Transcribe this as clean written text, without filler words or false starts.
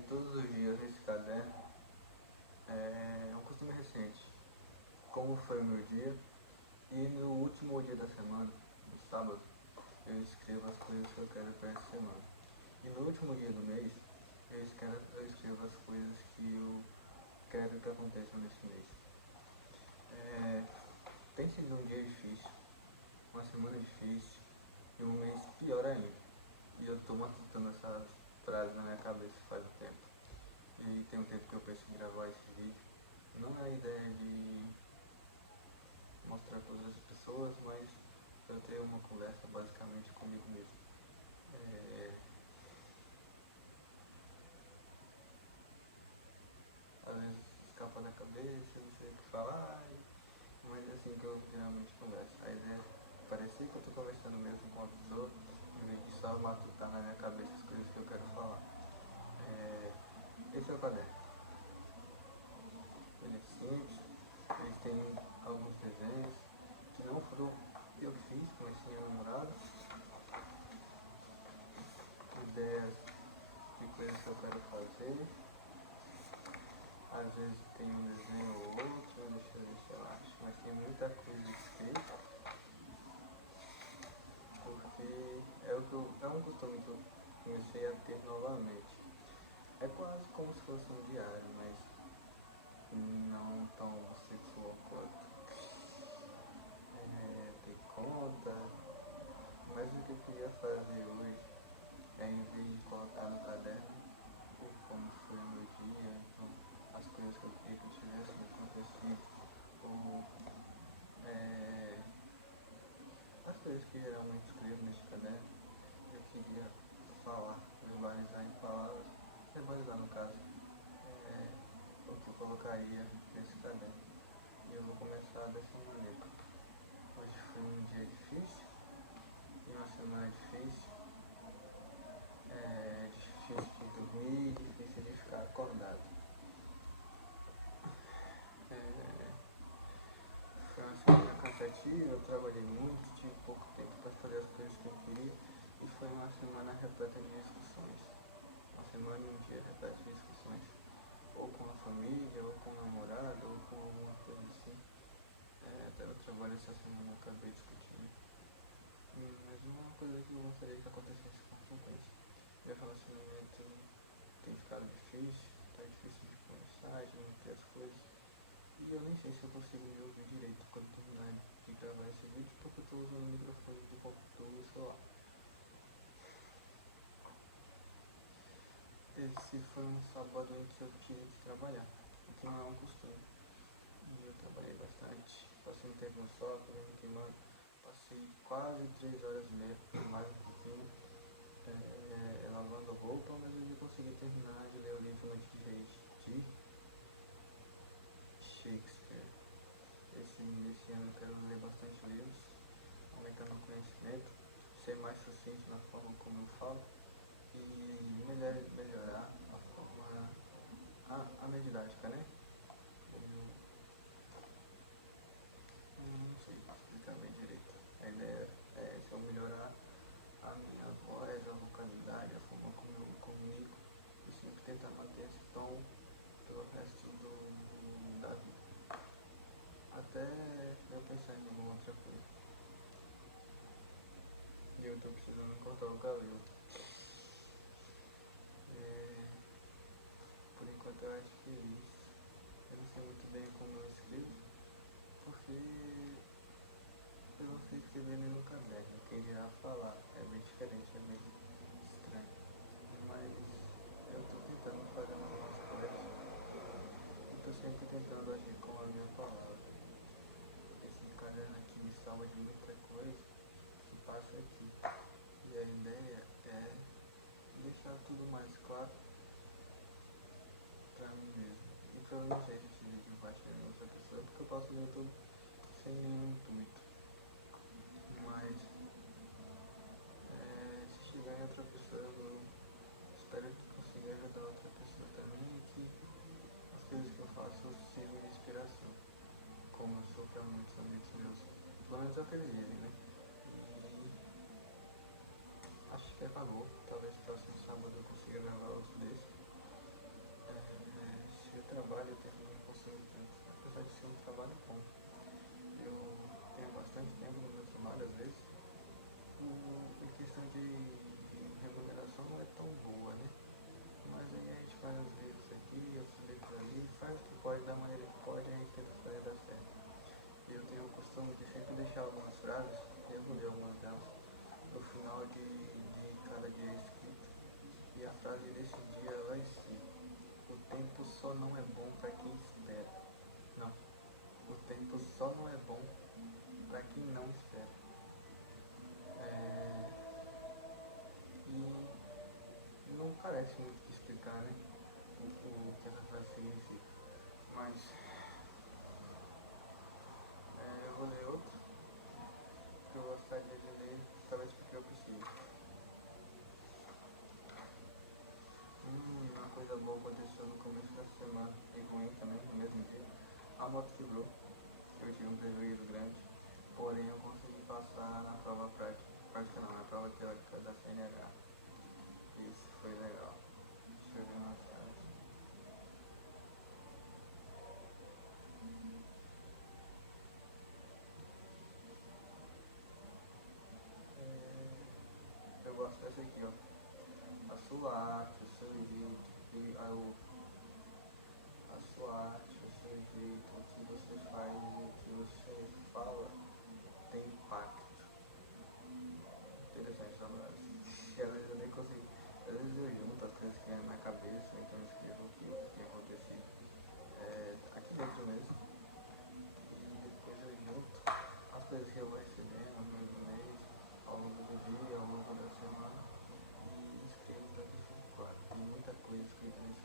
de todos os dias nesse caderno é um costume recente. Como foi o meu dia? E no último dia da semana, no sábado, eu escrevo as coisas que eu quero para essa semana. E no último dia do mês, eu escrevo as coisas que eu quero que aconteçam nesse mês. Tem sido um dia difícil, uma semana difícil e um mês pior ainda. E eu estou matutando essa frase na minha cabeça faz um tempo. E tem um tempo que eu penso em gravar esse vídeo. Não é a ideia de mostrar para outras pessoas, mas eu tenho uma conversa basicamente comigo mesmo. Às vezes escapa da cabeça, não sei o que falar, mas é assim que eu geralmente converso. A ideia é parecer que eu estou conversando mesmo com a pessoa, em vez de só matutar na minha cabeça as coisas que eu quero falar. Esse é o caderno. Ele é simples, ele tem alguns desenhos que não foram eu que fiz, mas sim a namorada. Ideias de coisas que eu quero fazer. Às vezes tem um desenho ou outro, deixa eu ver se eu acho, mas tem muita coisa escrita, porque é um costume que eu comecei a ter novamente. É quase como se fosse um diário, mas não tão sexual quanto. Ter conta, mas o que eu queria fazer hoje é, em vez de colocar no caderno como foi o meu dia, então, as coisas que eu queria que tivessem acontecido, ou as coisas que geralmente escrevo nesse caderno, eu queria falar, verbalizar em palavras, verbalizar no caso, o que eu colocaria nesse caderno. E eu vou começar dessa maneira. Hoje foi um dia difícil, e uma semana difícil, difícil de dormir, difícil de ficar acordado. Foi uma semana cansativa, eu trabalhei muito, tive pouco tempo para fazer as coisas que eu queria, e foi uma semana repleta de discussões. Uma semana e um dia repleta de discussões, ou com a família, ou com o namorado, ou com alguma coisa assim. Até o trabalho essa semana eu acabei discutindo. Mas uma coisa que eu gostaria que acontecesse com frequência. Meu relacionamento tem ficado difícil, tá difícil de conversar, de manter as coisas. E eu nem sei se eu consigo me ouvir direito quando terminar de gravar esse vídeo, porque eu estou usando o microfone do computador do celular. Esse foi um sábado em que eu tive que trabalhar, o que não é um costume. E eu trabalhei bastante, passei um tempo no sol, acabei me queimando, passei quase 3 horas e meia, mais um pouquinho, lavando roupa, mas eu consegui terminar de ler o livro Noite de Reis de Shakespeare. Esse ano eu quero ler bastante livros, aumentar meu conhecimento, ser mais sucinto na forma como eu falo e melhorar a forma, a minha didática, né? Eu não sei explicar bem direito. A ideia é se eu melhorar a minha voz, a vocalidade, a forma como eu comunico e sempre tentar manter esse tom pelo resto da vida. Até eu pensar em alguma outra coisa. E eu tô precisando cortar o cabelo. Por enquanto eu acho que é isso. Eu não sei muito bem como eu escrevo, porque eu não sei escrever nem no caderno. Quem dirá falar é bem diferente, é bem estranho. Mas eu tô tentando fazer algumas coisas. Eu tô sempre tentando agir com a minha palavra. Esse caderno aqui me salva de muita coisa que passa aqui. E a ideia é deixar tudo mais claro pra mim mesmo. Então eu não sei se esse vídeo vai chegar em outra pessoa, porque eu posso ler tudo sem nenhum intuito. Mas se chegar em outra pessoa, eu espero que consiga ajudar outra pessoa também e que as coisas que eu faço sirvam de inspiração. Como eu sou para muitos amigos meus, pelo menos é o que eles dizem, né? E acho que acabou. Talvez próximo sábado eu consiga gravar outro desse. trabalho eu tento não consumir tanto, apesar de ser um trabalho bom. Eu tenho bastante tempo no meu trabalho, às vezes, em questão de remuneração não é tão boa, né? Mas aí a gente faz uns livros aqui, outros livros ali, faz o que pode da maneira que pode, a gente tenta fazer dar certo. Eu tenho o costume de sempre deixar algumas frases, eu vou ler algumas delas, no final de cada dia escrito. E a frase desse dia vai ser: o tempo só não é bom para quem espera. Não, o tempo só não é bom para quem não espera. E não parece muito que explicar, né? O que essa frase significa. Mas eu vou ler outro que eu gostaria de ler, talvez porque eu preciso. Uma coisa boa aconteceu no começo da semana e ruim também, no mesmo dia. A moto quebrou, eu tive um prejuízo grande, porém eu consegui passar na prova prática não, na prova teórica da CNH. Isso foi legal. Deixa eu ver uma frase. Eu gosto dessa aqui, ó. A sua arte, o seu jeito, a sua arte, o seu jeito, o que você faz, o que você fala tem impacto. Interessante essa frase. E às vezes eu nem consigo. Às vezes eu junto as coisas que vêm na minha cabeça, então eu escrevo o que tem acontecido aqui dentro mesmo. E depois eu junto as coisas que eu vou recebendo ao longo do mês, ao longo do dia, ao longo da semana. E escrevo da vez em quando. Tem muita coisa escrita nesse